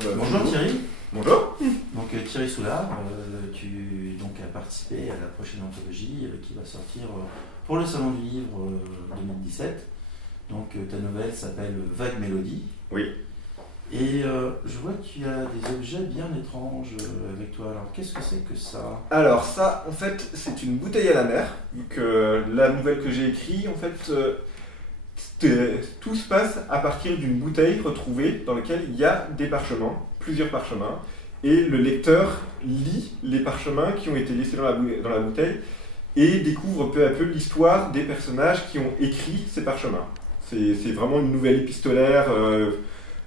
Bonjour Thierry. Bonjour. Donc Thierry Soulard, tu donc, as participé à la prochaine anthologie qui va sortir pour le Salon du Livre 2017. Donc ta nouvelle s'appelle Vague Mélodie. Oui. Et je vois que tu as des objets bien étranges avec toi. Alors qu'est-ce que c'est que ça? Alors ça, en fait, c'est une bouteille à la mer. Donc la nouvelle que j'ai écrite, en fait, tout se passe à partir d'une bouteille retrouvée dans laquelle il y a des parchemins, plusieurs parchemins, et le lecteur lit les parchemins qui ont été laissés dans la bouteille et découvre peu à peu l'histoire des personnages qui ont écrit ces parchemins. C'est vraiment une nouvelle épistolaire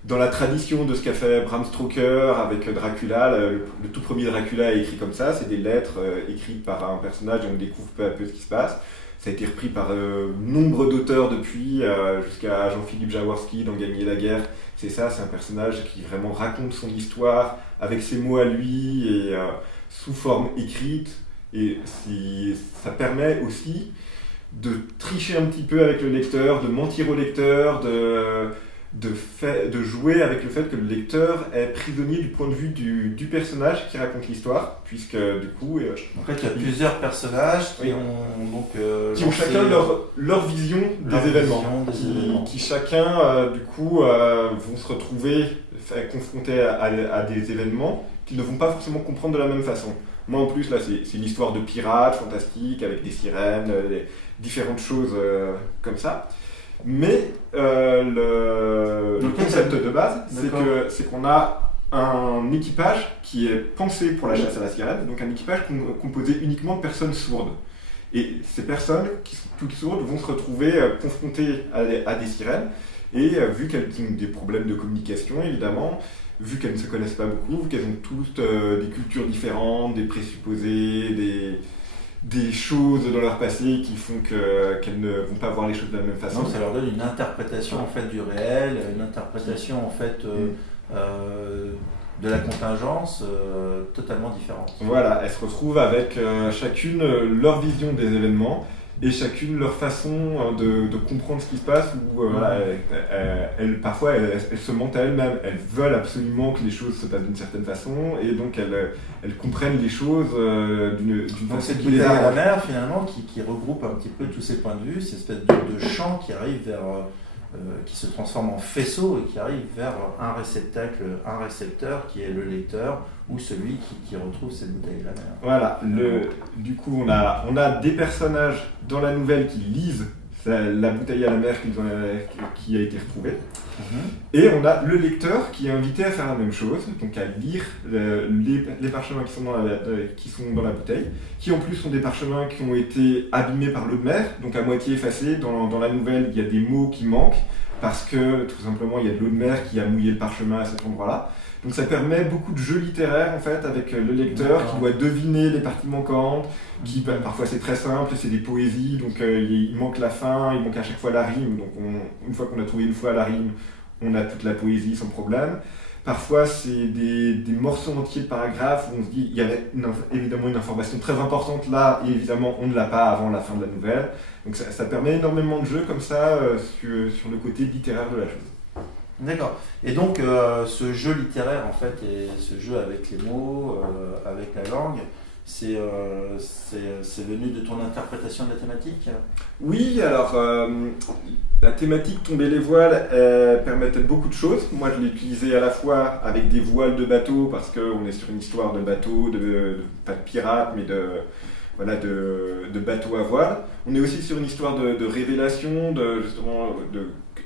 dans la tradition de ce qu'a fait Bram Stoker avec Dracula. Le tout premier Dracula est écrit comme ça, c'est des lettres écrites par un personnage et on découvre peu à peu ce qui se passe. Ça a été repris par nombre d'auteurs depuis, jusqu'à Jean-Philippe Jaworski dans Gagner la guerre. C'est ça, c'est un personnage qui vraiment raconte son histoire avec ses mots à lui et sous forme écrite. Et ça permet aussi de tricher un petit peu avec le lecteur, de mentir au lecteur, de jouer avec le fait que le lecteur est prisonnier du point de vue du personnage qui raconte l'histoire, puisque du coup... En fait, il y a plusieurs personnages qui ont chacun leur vision des événements, qui chacun, du coup, vont se retrouver confrontés à des événements qu'ils ne vont pas forcément comprendre de la même façon. Moi, en plus, là, c'est une histoire de pirates fantastique, avec des sirènes, différentes choses comme ça. Mais le concept de base, c'est qu'on a un équipage qui est pensé pour la chasse à la sirène, donc un équipage composé uniquement de personnes sourdes. Et ces personnes, qui sont toutes sourdes, vont se retrouver confrontées à des sirènes, et vu qu'elles ont des problèmes de communication, évidemment, vu qu'elles ne se connaissent pas beaucoup, vu qu'elles ont toutes des cultures différentes, des présupposés, des choses dans leur passé qui font qu'elles ne vont pas voir les choses de la même façon. Donc ça leur donne une interprétation en fait du réel, une interprétation en fait de la contingence totalement différente. Voilà, elles se retrouvent avec chacune leur vision des événements et chacune leur façon de comprendre ce qui se passe. Parfois elles se mentent à elles-mêmes, elles veulent absolument que les choses se passent d'une certaine façon et donc elles comprennent les choses d'une façon. Donc c'est une à la mer finalement qui regroupe un petit peu tous ces points de vue, ces espèces de champs qui arrivent vers... qui se transforme en faisceau et qui arrive vers un réceptacle, un récepteur qui est le lecteur ou celui qui retrouve cette bouteille de la mer. Voilà, du coup on a des personnages dans la nouvelle qui lisent la bouteille à la mer qui a été retrouvée. Et on a le lecteur qui est invité à faire la même chose, donc à lire les parchemins qui sont dans la bouteille, qui en plus sont des parchemins qui ont été abîmés par l'eau de mer, donc à moitié effacés. Dans la nouvelle, il y a des mots qui manquent, parce que tout simplement il y a de l'eau de mer qui a mouillé le parchemin à cet endroit-là. Donc ça permet beaucoup de jeux littéraires en fait, avec le lecteur qui doit deviner les parties manquantes, parfois c'est très simple, c'est des poésies, donc il manque la fin, il manque à chaque fois la rime, donc une fois qu'on a trouvé une fois la rime, on a toute la poésie sans problème. Parfois c'est des morceaux entiers de paragraphes où on se dit il y avait évidemment une information très importante là, et évidemment on ne l'a pas avant la fin de la nouvelle. Donc ça permet énormément de jeux comme ça sur le côté littéraire de la chose. D'accord. Et donc ce jeu littéraire en fait, et ce jeu avec les mots, avec la langue, c'est venu de ton interprétation de la thématique? Oui, alors la thématique tomber les voiles permettait beaucoup de choses. Moi je l'ai utilisée à la fois avec des voiles de bateau parce qu'on est sur une histoire de bateau, pas de pirates mais de bateaux à voile. On est aussi sur une histoire de révélation,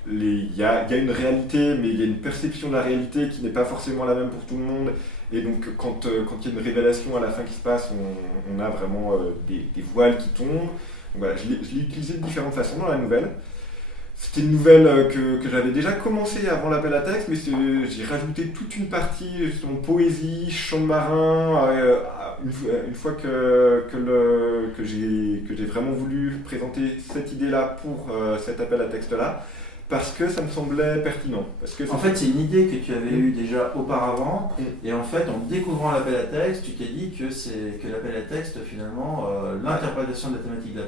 il y a une réalité, mais il y a une perception de la réalité qui n'est pas forcément la même pour tout le monde. Et donc, quand il y a une révélation à la fin qui se passe, on a vraiment des voiles qui tombent. Donc, voilà, je l'ai utilisé de différentes façons dans la nouvelle. C'était une nouvelle que j'avais déjà commencé avant l'appel à texte, mais j'ai rajouté toute une partie, justement, poésie, chant de marin. Une fois que j'ai vraiment voulu présenter cette idée-là pour cet appel à texte-là, parce que ça me semblait pertinent. En fait, c'est une idée que tu avais eue déjà auparavant, et en fait, en découvrant l'appel à texte, tu t'es dit que l'appel à texte, finalement, l'interprétation de la thématique de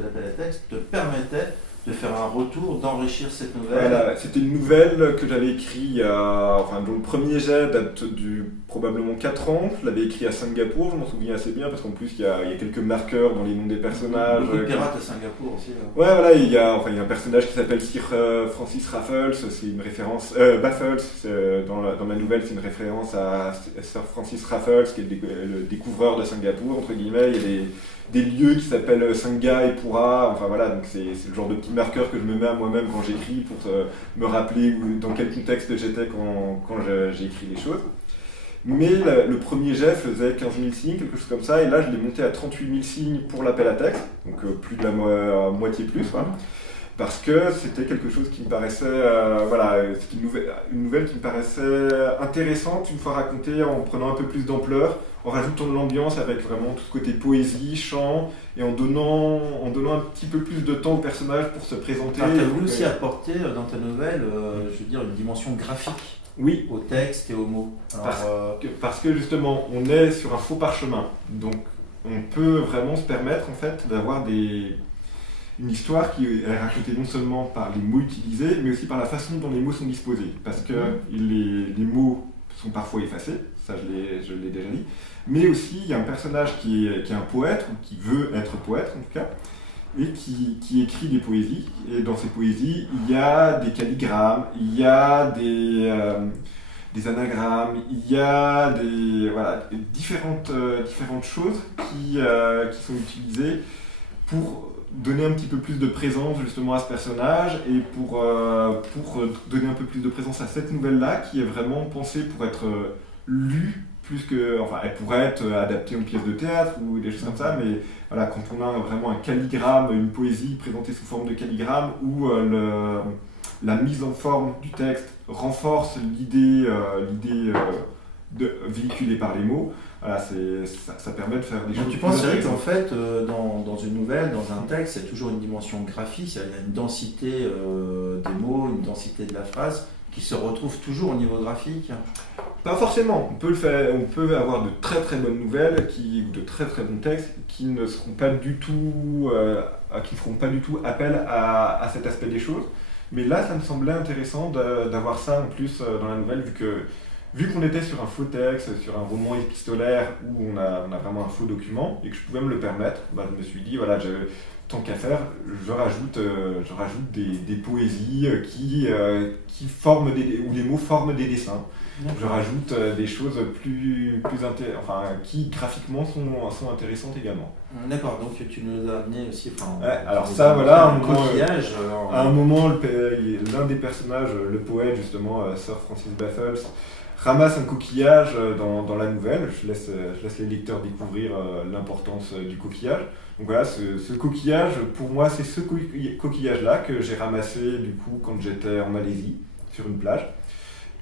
l'appel à texte te permettait de faire un retour, d'enrichir cette nouvelle. Voilà, c'était une nouvelle que j'avais écrite dont le premier jet date probablement 4 ans. Je l'avais écrit à Singapour, je m'en souviens assez bien parce qu'en plus il y a quelques marqueurs dans les noms des personnages. Beaucoup de pirates à Singapour aussi. Ouais, voilà, il y a un personnage qui s'appelle Sir Francis Raffles, c'est une référence. Baffles, dans ma nouvelle, c'est une référence à Sir Francis Raffles, qui est le découvreur de Singapour, entre guillemets. Il y a des lieux qui s'appellent Sangha et Pura, enfin voilà, donc c'est le genre de petit marqueur que je me mets à moi-même quand j'écris pour me rappeler dans quel contexte j'étais quand j'ai écrit les choses. Mais le premier jet faisait 15 000 signes, quelque chose comme ça, et là je l'ai monté à 38 000 signes pour l'appel à texte, donc plus de la moitié plus, voilà, parce que c'était quelque chose qui me paraissait, c'était une nouvelle qui me paraissait intéressante une fois racontée, en prenant un peu plus d'ampleur, en rajoutant de l'ambiance avec vraiment tout ce côté poésie, chant, et en donnant un petit peu plus de temps au personnage pour se présenter. Tu as voulu aussi apporter dans ta nouvelle, je veux dire, une dimension graphique. Oui. Au texte et aux mots. Parce que justement, on est sur un faux parchemin, donc on peut vraiment se permettre en fait d'avoir une histoire qui est racontée non seulement par les mots utilisés, mais aussi par la façon dont les mots sont disposés, parce que les mots sont parfois effacés, ça je l'ai déjà dit, mais aussi il y a un personnage qui est un poète, ou qui veut être poète en tout cas, et qui écrit des poésies, et dans ces poésies, il y a des calligrammes, il y a des anagrammes, il y a différentes choses qui sont utilisées pour donner un petit peu plus de présence justement à ce personnage, et pour donner un peu plus de présence à cette nouvelle-là, qui est vraiment pensée pour être lue, elle pourrait être adaptée en pièce de théâtre ou des choses comme ça, mais voilà, quand on a vraiment un calligramme, une poésie présentée sous forme de calligramme, où la mise en forme du texte renforce l'idée véhiculée par les mots, voilà, ça permet de faire des choses. Tu penserais qu'en fait, dans une nouvelle, dans un texte, il y a toujours une dimension graphique, il y a une densité des mots, une densité de la phrase, qui se retrouve toujours au niveau graphique? Pas forcément. On peut avoir de très très bonnes nouvelles, ou de très très bons textes qui ne feront pas du tout appel à cet aspect des choses. Mais là, ça me semblait intéressant d'avoir ça en plus dans la nouvelle, vu qu'on était sur un faux texte, sur un roman épistolaire où on a vraiment un faux document, et que je pouvais me le permettre, je me suis dit, voilà, tant qu'à faire, je rajoute des poésies qui forment où les mots forment des dessins. Je rajoute des choses qui graphiquement sont intéressantes également. D'accord, donc tu nous as amené aussi. Alors ça, voilà, à un moment, l'un des personnages, le poète justement, Sir Francis Baffles, ramasse un coquillage dans la nouvelle. Je laisse les lecteurs découvrir l'importance du coquillage. Donc voilà, ce coquillage, pour moi, c'est ce coquillage-là que j'ai ramassé du coup quand j'étais en Malaisie, sur une plage.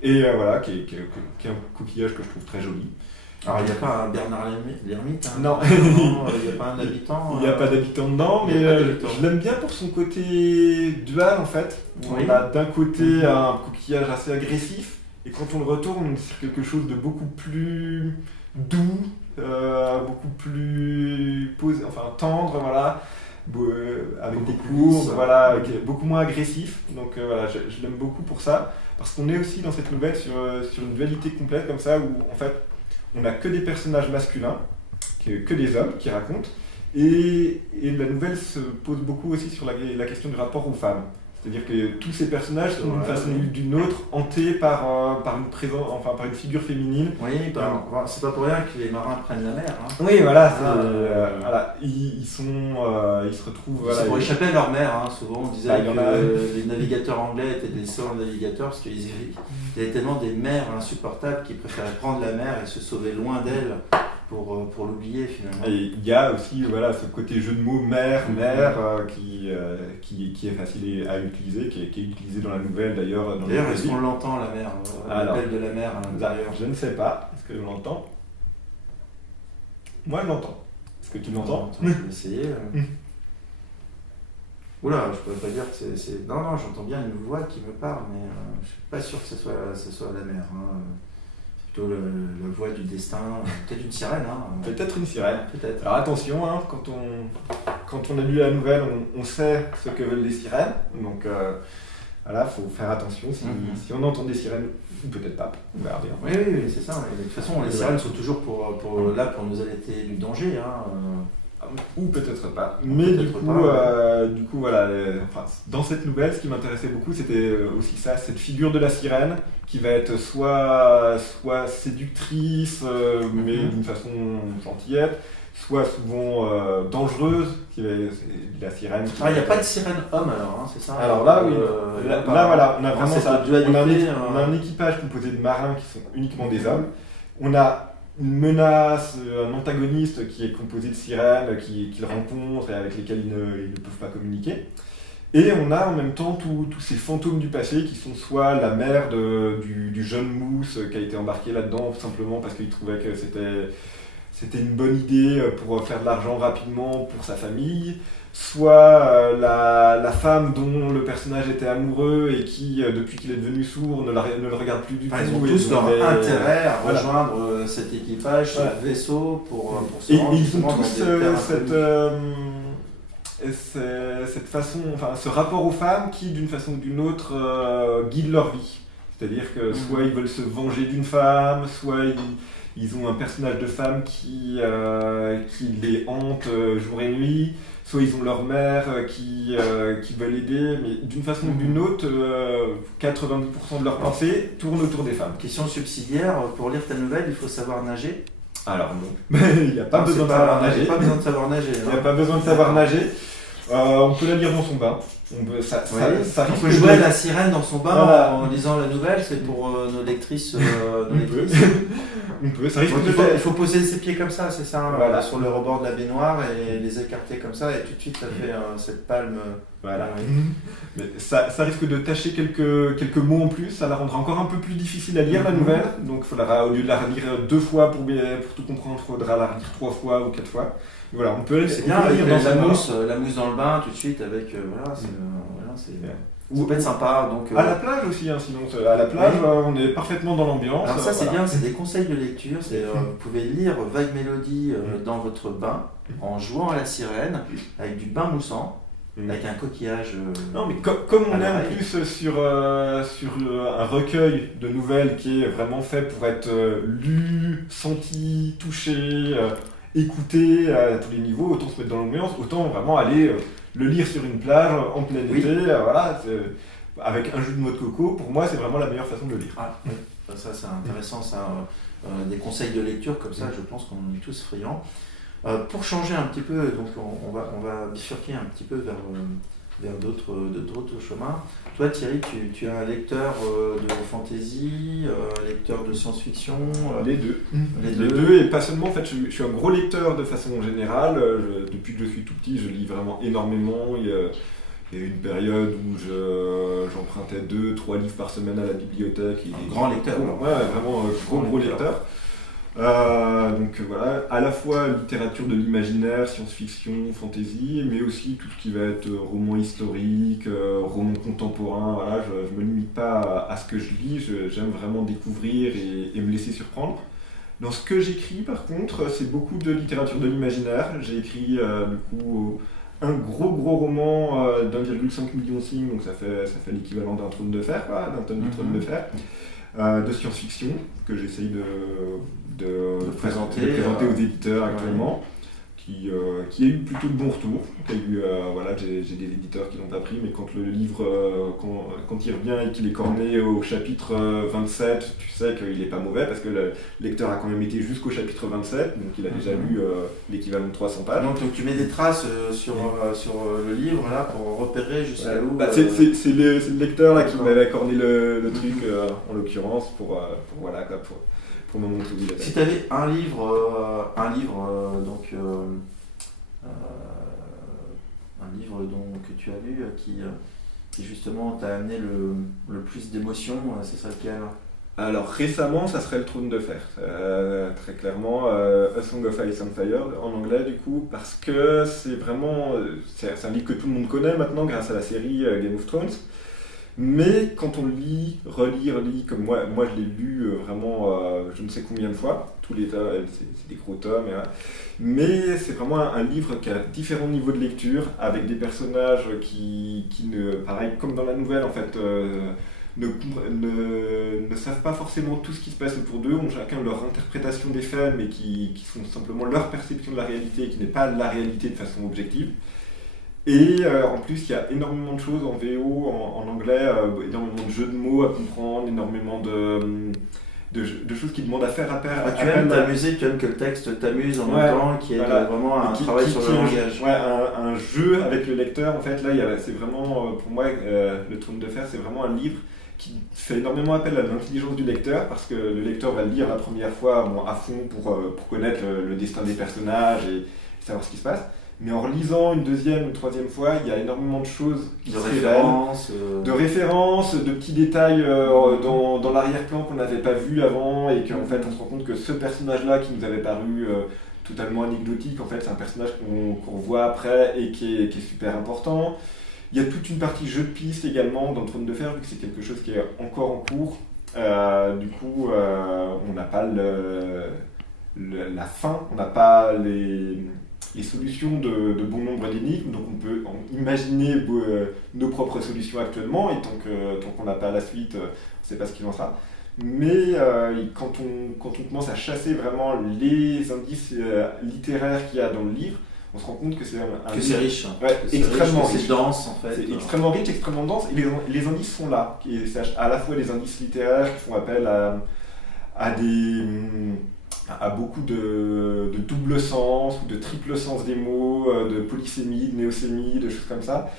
Et voilà, qui est un coquillage que je trouve très joli. Alors il n'y a pas un Bernard l'Ermite, hein? Non, il n'y a pas un habitant. Il n'y a pas d'habitant dedans, mais je l'aime bien pour son côté dual en fait. Oui. On a d'un côté un coquillage assez agressif, et quand on le retourne, on est sur quelque chose de beaucoup plus doux, beaucoup plus posé, tendre, voilà, avec des courbes, voilà, avec beaucoup moins agressif. Donc voilà, je l'aime beaucoup pour ça, parce qu'on est aussi dans cette nouvelle sur une dualité complète comme ça, où en fait on n'a que des personnages masculins, que des hommes qui racontent, et la nouvelle se pose beaucoup aussi sur la question du rapport aux femmes. C'est-à-dire que tous ces personnages sont d'une façon ou d'une autre hantés par une figure féminine. Oui, c'est pas pour rien que les marins prennent la mer. Hein. Oui, voilà, ils se retrouvent. C'est pour échapper à leur mer. Hein. Souvent, on disait que les navigateurs anglais étaient des seuls navigateurs parce qu'il y avait tellement des mers insupportables qu'ils préféraient prendre la mer et se sauver loin d'elle. Pour l'oublier finalement. Et il y a aussi ce côté jeu de mots mer qui est facile à utiliser, qui est utilisé dans la nouvelle d'ailleurs. D'ailleurs, est-ce qu'on l'entend la mer, l'appel de la mer à l'intérieur? Je ne sais pas, est-ce que je l'entends? Moi je l'entends. Est-ce que tu l'entends? Je vais essayer. Oula, je pourrais pas dire que c'est... Non, j'entends bien une voix qui me parle, mais je suis pas sûr que ce soit la mer. Hein. Plutôt la voix du destin, peut-être une sirène. Hein. Peut-être une sirène. Peut-être. Alors attention, hein, quand quand on a lu la nouvelle, on sait ce que veulent les sirènes. Donc voilà, faut faire attention. Si on entend des sirènes, ou peut-être pas, on verra bien. Oui, c'est ça. De toute façon, les sirènes sont toujours là pour nous alerter du danger. Ou peut-être pas. Mais du coup, voilà, dans cette nouvelle, ce qui m'intéressait beaucoup, c'était aussi ça, cette figure de la sirène qui va être soit séductrice, mais d'une façon gentillette, soit souvent dangereuse. La sirène. Il n'y a pas de sirène homme alors, c'est ça? Alors là, oui. Là, voilà, on a vraiment ça. On a un équipage composé de marins qui sont uniquement des hommes. On a une menace, un antagoniste qui est composé de sirènes qu'ils rencontrent et avec lesquels ils ne peuvent pas communiquer. Et on a en même temps tous ces fantômes du passé qui sont soit la mère du jeune Mousse qui a été embarqué là-dedans simplement parce qu'il trouvait que c'était une bonne idée pour faire de l'argent rapidement pour sa famille, soit la femme dont le personnage était amoureux et qui, depuis qu'il est devenu sourd, ne le regarde plus du tout. Ils ont tous leur intérêt à rejoindre cet équipage, ce vaisseau pour se rendre. Et ils ont tous cette façon, ce rapport aux femmes qui, d'une façon ou d'une autre, guide leur vie. C'est-à-dire que soit ils veulent se venger d'une femme, soit ils ont un personnage de femme qui les hante jour et nuit, soit ils ont leur mère qui veut l'aider, mais d'une façon ou d'une autre, 90% de leur pensée tourne autour des femmes. Question subsidiaire, pour lire ta nouvelle, il faut savoir nager? Alors non, il n'y a pas besoin de savoir nager. Il n'y a pas besoin de savoir nager. Il n'y a pas besoin de savoir nager. On peut la lire dans son bain. On peut jouer à la sirène dans son bain en lisant la nouvelle, c'est pour nos lectrices. On peut. Ça risque il faut poser ses pieds comme ça, c'est ça, sur le rebord de la baignoire et les écarter comme ça, et tout de suite ça fait cette palme. Voilà. Mais ça risque de tâcher quelques mots en plus, ça la rendra encore un peu plus difficile à lire la nouvelle. Donc il faudra, au lieu de la relire 2 fois pour tout comprendre, il faudra la relire 3 fois ou 4 fois. Voilà, on peut c'est bien avec la mousse dans le bain tout de suite avec ça peut être sympa. Donc, à la plage aussi, sinon à la plage on est parfaitement dans l'ambiance. Alors ça c'est bien, c'est des conseils de lecture, vous pouvez lire Vague Mélodie dans votre bain en jouant à la sirène avec du bain moussant. Avec un coquillage. Non, mais comme on est en plus sur un recueil de nouvelles qui est vraiment fait pour être lu, senti, touché, écouté à tous les niveaux, autant se mettre dans l'ambiance, autant vraiment aller le lire sur une plage en plein été, avec un jus de noix de coco. Pour moi, c'est vraiment la meilleure façon de le lire. Ça c'est intéressant, ça. Des conseils de lecture comme ça, je pense qu'on est tous friands. Pour changer un petit peu, donc on va bifurquer un petit peu vers d'autres chemins. Toi Thierry, tu es un lecteur de fantasy, lecteur de science-fiction Les deux, et pas seulement, en fait, je suis un gros lecteur de façon générale. Depuis que je suis tout petit, je lis vraiment énormément. Il y a eu une période où j'empruntais 2-3 livres par semaine à la bibliothèque. Grand lecteur. Vraiment gros lecteur. Donc voilà, à la fois littérature de l'imaginaire, science-fiction, fantasy, mais aussi tout ce qui va être roman historique, roman contemporain. Voilà, je me limite pas à ce que je lis, j'aime vraiment découvrir et me laisser surprendre. Dans ce que j'écris par contre, c'est beaucoup de littérature de l'imaginaire. J'ai écrit du coup un gros roman d'1,5 million de signes, donc ça fait l'équivalent d'un trône de fer, d'un tonne de trône de fer. De science-fiction que j'essaye de présenter aux éditeurs actuellement, qui a eu plutôt de bons retours. J'ai des éditeurs qui l'ont pas pris, mais quand le livre, quand il revient et qu'il est corné au chapitre 27, tu sais qu'il n'est pas mauvais parce que le lecteur a quand même été jusqu'au chapitre 27, donc il a déjà lu l'équivalent de 300 pages. Donc tu mets des traces sur le livre là, pour repérer jusqu'à où... C'est le lecteur là, qui m'avait corné le truc, en l'occurrence, pour me montrer où il était. Si tu avais un livre que tu as lu qui justement t'a amené le plus d'émotions, ce serait lequel? Alors récemment, ça serait le Trône de Fer, très clairement, A Song of Ice and Fire en anglais du coup, parce que c'est un livre que tout le monde connaît maintenant grâce à la série Game of Thrones. Mais quand on le lit, relit, comme moi je l'ai lu vraiment je ne sais combien de fois, tous les tomes, c'est des gros tomes, mais c'est vraiment un livre qui a différents niveaux de lecture, avec des personnages qui ne, pareil, comme dans la nouvelle en fait, ne savent pas forcément tout ce qui se passe autour d'eux, ont chacun leur interprétation des faits, mais qui sont simplement leur perception de la réalité, qui n'est pas la réalité de façon objective. Et en plus, il y a énormément de choses en VO, en anglais, énormément de jeux de mots à comprendre, énormément de choses qui demandent à faire appel. Tu aimes t'amuser, tu aimes que le texte t'amuse en même temps, qui est vraiment un travail sur le langage. Ouais, un jeu avec le lecteur, en fait, là, c'est vraiment, pour moi, le Trône de Fer, c'est vraiment un livre qui fait énormément appel à l'intelligence du lecteur, parce que le lecteur va le lire la première fois à fond pour connaître le destin des personnages et savoir ce qui se passe. Mais en relisant une deuxième, une troisième fois, il y a énormément de choses de références, de petits détails dans l'arrière-plan qu'on n'avait pas vu avant, et qu'en fait on se rend compte que ce personnage-là qui nous avait paru totalement anecdotique, en fait c'est un personnage qu'on voit après et qui est super important. Il y a toute une partie jeu de piste également dans le Trône de Fer, vu que c'est quelque chose qui est encore en cours. Du coup, on n'a pas la fin, on n'a pas les solutions de bon nombre d'énigmes, donc on peut imaginer nos propres solutions actuellement, et tant qu'on n'a pas la suite, on ne sait pas ce qu'il en sera. Mais quand on commence à chasser vraiment les indices littéraires qu'il y a dans le livre, on se rend compte que c'est c'est riche. Ouais, extrêmement riche. C'est dense en fait. C'est extrêmement riche, extrêmement dense, et les indices sont là. Et c'est à la fois des indices littéraires qui font appel à beaucoup de double sens ou de triple sens des mots, de polysémie, de néosémie, de choses comme ça,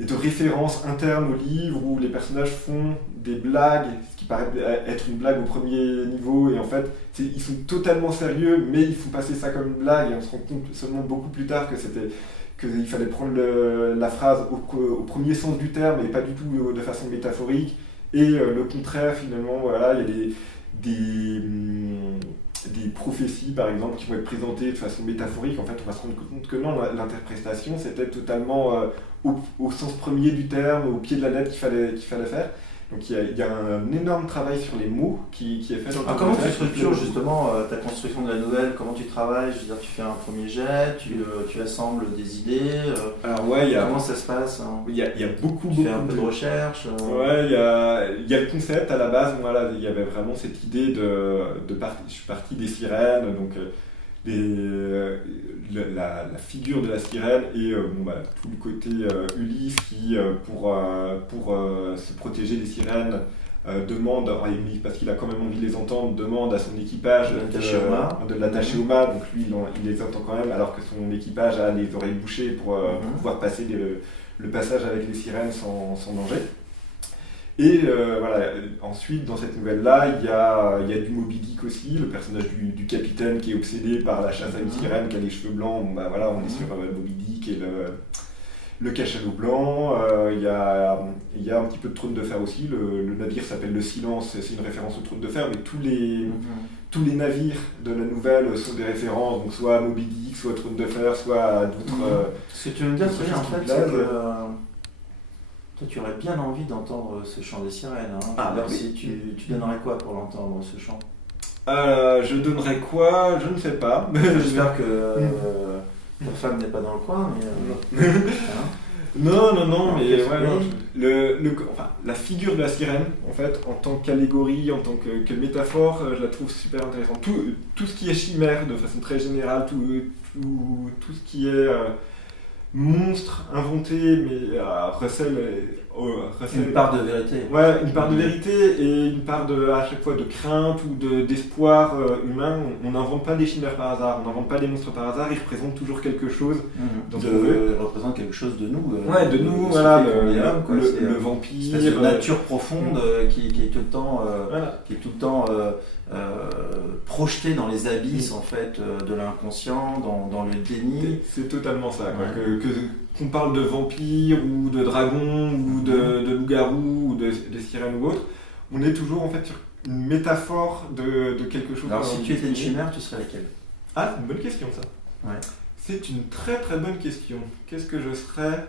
et de références internes au livre où les personnages font des blagues, ce qui paraît être une blague au premier niveau, et en fait ils sont totalement sérieux, mais ils font passer ça comme une blague, et on se rend compte seulement beaucoup plus tard qu'il fallait prendre la phrase au premier sens du terme et pas du tout de façon métaphorique, et le contraire finalement, voilà, il y a des prophéties par exemple qui vont être présentées de façon métaphorique. En fait on va se rendre compte que non, l'interprétation c'était totalement au sens premier du terme, au pied de la lettre qu'il fallait faire. Donc il y a un énorme travail sur les mots qui est fait dans le Trône de Fer. Comment tu structures justement ta construction de la nouvelle? Comment tu travailles? Je veux dire, tu fais un premier jet, tu assembles des idées. Alors comment ça se passe? Il y a beaucoup tu fais un peu de recherche. Ouais, il y a le concept à la base. Voilà, il y avait vraiment cette idée je suis parti des sirènes, donc la figure de la sirène et tout le côté Ulysse qui, pour se protéger des sirènes, demande, parce qu'il a quand même envie de les entendre, demande à son équipage de l'attacher au mât. Donc lui, il les entend quand même, alors que son équipage a les oreilles bouchées pour pouvoir passer le passage avec les sirènes sans danger. Et voilà, ensuite, dans cette nouvelle-là, il y a du Moby Dick aussi, le personnage du capitaine qui est obsédé par la chasse à une sirène, qui a les cheveux blancs. Bon, voilà, on est sur Moby Dick et le cachalot blanc. Il y a un petit peu de Trône de Fer aussi. Le navire s'appelle le Silence, c'est une référence au Trône de Fer, mais tous les navires de la nouvelle sont des références, donc soit à Moby Dick, soit à Trône de Fer, soit à d'autres. Ce que tu veux me dire, c'est en fait, c'est que toi, tu aurais bien envie d'entendre ce chant des sirènes. Hein. Alors, si tu donnerais quoi pour l'entendre, ce chant? Je donnerais quoi? Je ne sais pas. J'espère que ta femme n'est pas dans le coin, mais... hein. Non, mais ouais, la figure de la sirène, en fait, en tant qu'allégorie, en tant que métaphore, je la trouve super intéressante. Tout ce qui est chimère, de façon très générale, tout ce qui est monstre inventé, mais recèle une part de vérité. Ouais, une part de vérité et une part à chaque fois de crainte ou d'espoir humain. On n'invente pas des chimères par hasard, on n'invente pas des monstres par hasard, ils représentent toujours quelque chose. Ils représentent quelque chose de nous. De nous, voilà, le vampire. C'est une nature profonde qui est tout le temps projetée dans les abysses en fait, de l'inconscient, dans le déni. C'est totalement ça. Qu'on parle de vampires ou de dragons ou de loups-garous ou de sirènes ou autres, on est toujours en fait sur une métaphore de quelque chose. Alors si tu étais une chimère, tu serais laquelle? Ah, c'est une bonne question ça. Ouais. C'est une très très bonne question. Qu'est-ce que je serais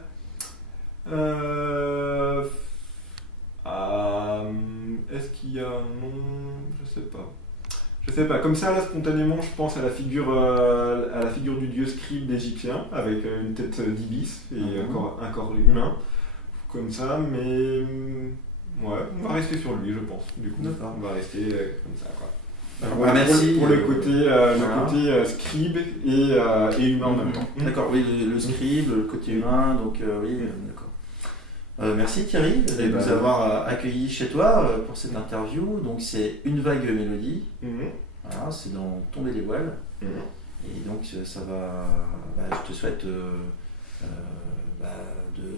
Est-ce qu'il y a un nom? Je sais pas. Je sais pas. Comme ça, là, spontanément, je pense à la figure du dieu Scribe égyptien, avec une tête d'ibis et un corps humain. Comme ça, mais ouais, on va rester sur lui, je pense. Du coup, on va rester comme ça, quoi. Merci. Pour le côté scribe et humain en même temps. D'accord, oui, le scribe, le côté humain, donc oui, d'accord. Merci Thierry de nous avoir accueillis chez toi pour cette interview. Donc c'est Une vague mélodie. Voilà, c'est dans Tomber les voiles. Et donc ça va. Je te souhaite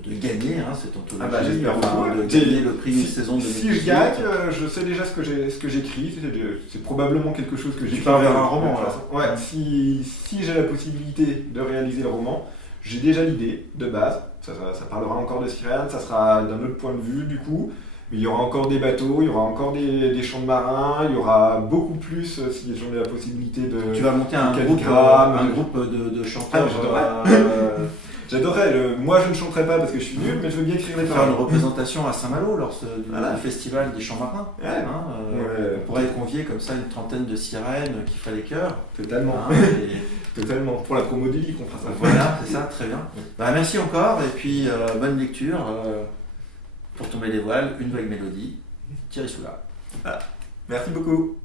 de gagner cette anthologie, j'espère de gagner le prix d'une saison de Si je gagne, je sais déjà ce que j'écris, c'est probablement quelque chose que j'écris. Tu pars vers un roman là. Ouais, si j'ai la possibilité de réaliser le roman, j'ai déjà l'idée de base. Ça parlera encore de sirènes, ça sera d'un autre point de vue du coup. Mais il y aura encore des bateaux, il y aura encore des champs de marins, il y aura beaucoup plus si j'en ai la possibilité de. Tu vas monter un groupe de chanteurs. J'adorerais. Moi, je ne chanterai pas parce que je suis nul, mais je veux bien écrire les paroles. Faire une représentation à Saint-Malo lors du festival des champs marins. On pourrait convier comme ça une trentaine de sirènes qui feraient les chœurs. Totalement. Totalement. Pour la promo du livre, on fera ça. Voilà, c'est ça, très bien. Merci encore et puis bonne lecture pour Tomber les voiles, Une vague mélodie. Thierry Soula. Voilà. Merci beaucoup.